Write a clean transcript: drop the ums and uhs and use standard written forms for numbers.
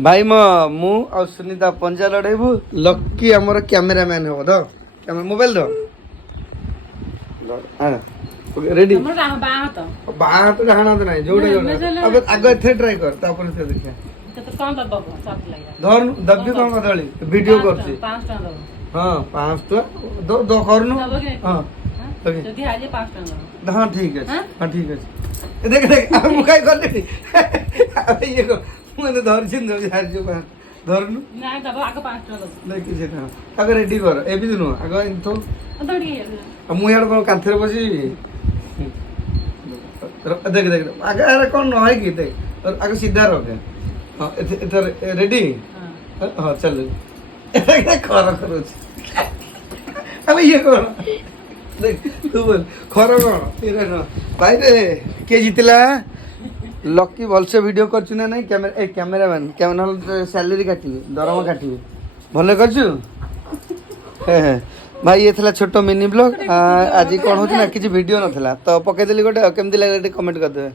भाई मु और सुनीता पंजा लड़ेबू लक्की आमर कैमेरामैन हो तो कैमरा मोबाइल दो रेडी बाँ तो डाणा तो नहीं जोड़े जोड़े अब आगे थे ट्राई कर तापर से देखिए धर दबी कौन कदली वीडियो करछि हां 5 तो दो करनु हां हाँ ठीक है हाँ ठीक है देख देख मुखाई कर ले ये को मुझे धर छिन दो यार जो धरनु नाही दबा आगे 5 टका नहीं किछ ना आगे रेडी कर ए भी दिनो आगे तो मु यार को कांथरे बसी देख देख आगे अरे कौन न है की देख और आगे सीधा रखे हां इधर रेडी हां चल कर करो अबे ये कौन देख तू बोल खरो न तेरे न भाई रे के जितला लकी भलसे वीडियो करछु ना नहीं कैमरा कैमरामैन कैमरा सैलरी काटी दरमा काटी भले करछु भाई ये थला छोटो मिनी ब्लॉग आज कौन होती ना किसी वीडियो नथला तो पके देली गोटे केमती लागले कमेंट कर देबे।